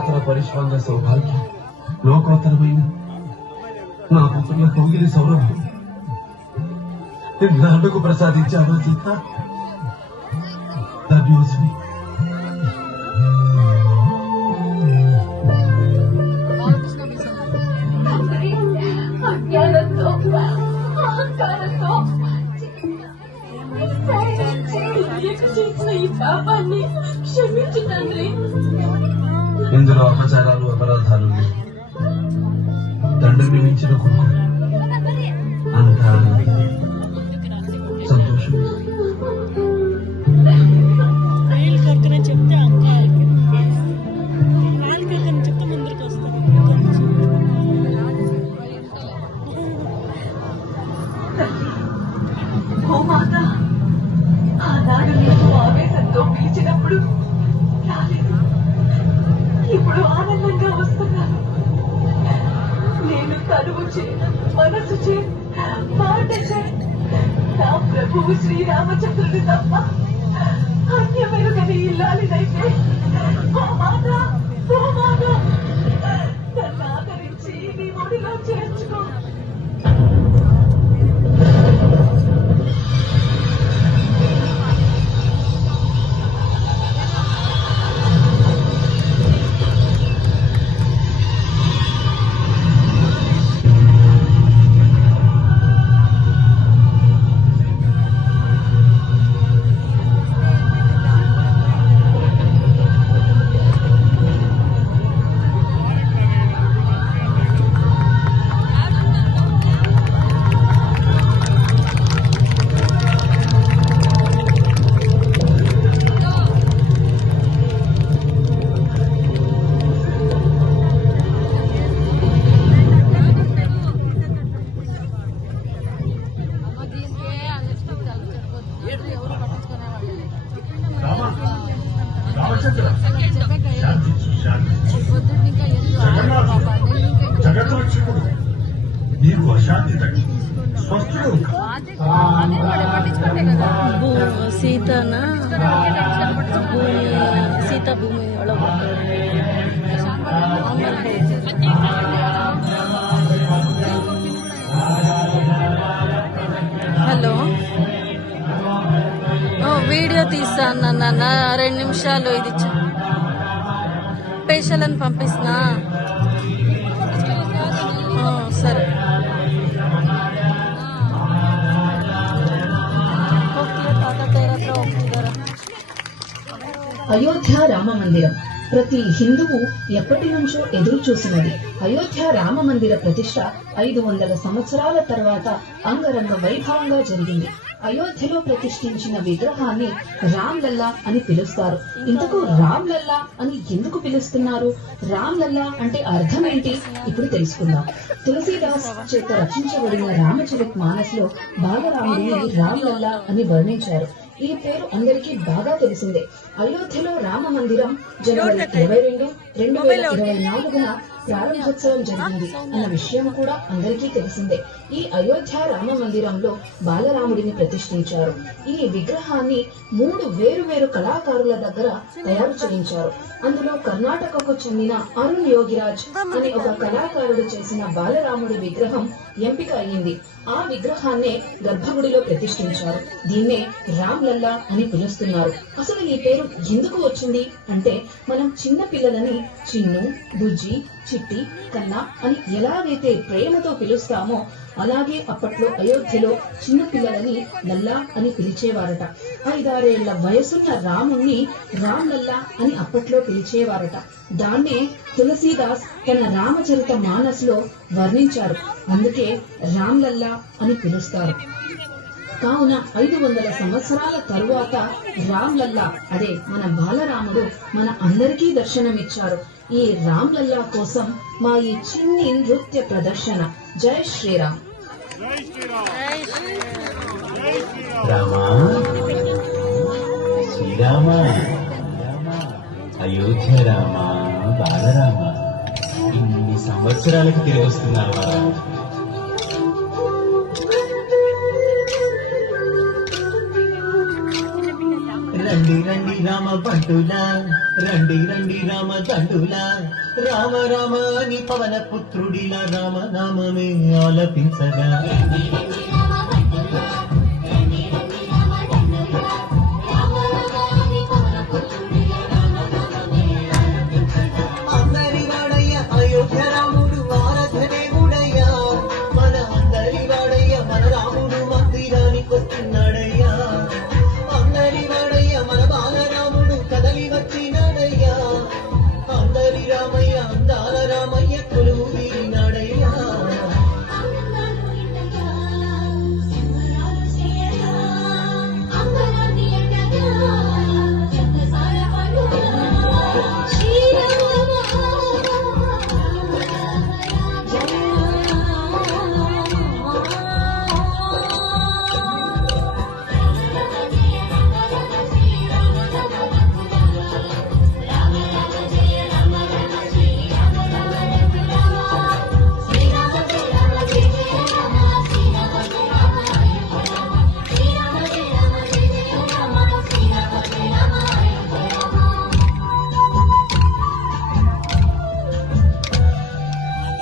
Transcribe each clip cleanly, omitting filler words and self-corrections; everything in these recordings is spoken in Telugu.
సనాతన పరిశ్రమ సౌభాగ్యం, లోకోత్తరమైన నా పుత్రుల పొంగిలి సౌరభం నాన్నకు ప్రసాదించాను సీత. ధన్యోస్మి. ఇందులో అపచారాలు అపరాధాలు తండ్రిని మించిన కొడుకు అంతా సంతోషం. చెప్తే చెప్తే ముందరికి వస్తాం. ఆనాడు నేను ఆవేశంతో పిలిచినప్పుడు రాలేదు. ఇప్పుడు ఆనందంగా వస్తున్నాను. నేను కరువు చే, మనసు చే, మాట చే నా ప్రభువు శ్రీరామచంద్రుడు తప్ప అన్యమెరుగని ఇల్లాలినైతే నన్ను ఆదరించి నీ ఒడిలో చేర్చుకో. జగద్రక్షకుడు నీకు అశాంతి తగ్గి స్వస్థుడు. సీతనా సీత భూమి హలో, వీడియో తీస్తాను నాన్న, 2 నిమిషాలు. ఇది స్పెషల్ అని పంపిస్తున్నా. సరే. అయోధ్య రామ మందిరం ప్రతి హిందువు ఎప్పటి నుంచో ఎదురు చూసినది. అయోధ్య రామ మందిర ప్రతిష్ట 500 సంవత్సరాల తర్వాత అంగరంగ వైభవంగా జరిగింది. అయోధ్యలో ప్రతిష్ఠించిన విగ్రహాన్ని రామ్ లల్లా అని పిలుస్తారు. ఇంతకు రామ్ లల్లా అని ఎందుకు పిలుస్తున్నారు? రామ్ లల్లా అంటే అర్థం ఏంటి? ఇప్పుడు తెలుసుకుందాం. తులసీదాస్ చేత రచించబడిన రామచరిత్ మానస్ లో బాలరాముడిని రామ్ లల్లా అని వర్ణించారు. ఈ పేరు అందరికీ బాగా తెలిసిందే. అయోధ్యలో రామ మందిరం జనవరి 22, 2024న ప్రారంభోత్సవం జరిగింది అన్న విషయం కూడా అందరికీ తెలిసిందే. ఈ అయోధ్య రామ మందిరంలో బాలరాముడిని ప్రతిష్ఠించారు. ఈ విగ్రహాన్ని 3 వేరు కళాకారుల దగ్గర తయారు చేయించారు. అందులో కర్ణాటకకు చెందిన అరుణ్ యోగిరాజ్ అనే ఒక కళాకారుడు చేసిన బాలరాముడి విగ్రహం ఎంపిక అయ్యింది. ఆ విగ్రహాన్నే గర్భగుడిలో ప్రతిష్ఠించారు. దీన్నే రామ్ లల్లా అని పిలుస్తున్నారు. అసలు ఈ పేరు ఎందుకు వచ్చింది అంటే, మనం చిన్న పిల్లలని చిన్ను, బుజ్జి, చిట్టి, కన్నా అని ఎలాగైతే ప్రేమతో పిలుస్తామో అలాగే అప్పట్లో అయోధ్యలో చిన్న పిల్లలని లల్లా అని పిలిచేవారట. 5-6 ఏళ్ల వయసున్న రాముణ్ణి రామ్ లల్లా అని అప్పట్లో పిలిచేవారట. దాన్నే తులసీదాస్ తన రామచరిత మానస్ లో వర్ణించారు. అందుకే రామ్ లల్లా అని పిలుస్తారు. కావున 500 సంవత్సరాల తరువాత రామ్ లల్లా అదే మన బాలరాముడు మన అందరికీ దర్శనమిచ్చారు. ఈ రామ్ లల్లా కోసం మా ఈ చిన్ని నృత్య ప్రదర్శన. జై శ్రీరామ్. రామా శ్రీరామ, అయోధ్య రామ, బాలరామ, ఇన్ని సంవత్సరాలకు తిరిగి వస్తున్నావా? రండి రండి రామ బంటుల రండి రండి రామ దండుల రామ రామ అని పవన పుత్రుడిలా రామ నామమే ఆలపించగా అందరి వాడయ్య అయోధ్య రాముడు ఆరాధనేవుడయ్యా మన అందరి వాడయ్య మన రాముడు మందిరానికి వస్తున్నాడయ్యా అందరి వాడయ్య మన బాలరాముడు కదలి వచ్చినాడయ్యా అందరి రామయ్య అందాల రామయ్య కొలువు తీరినాడయ్యా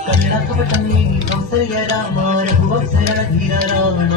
కన్నకపటమి కౌసల్య రామ రఘువత్సర ధీర రావణ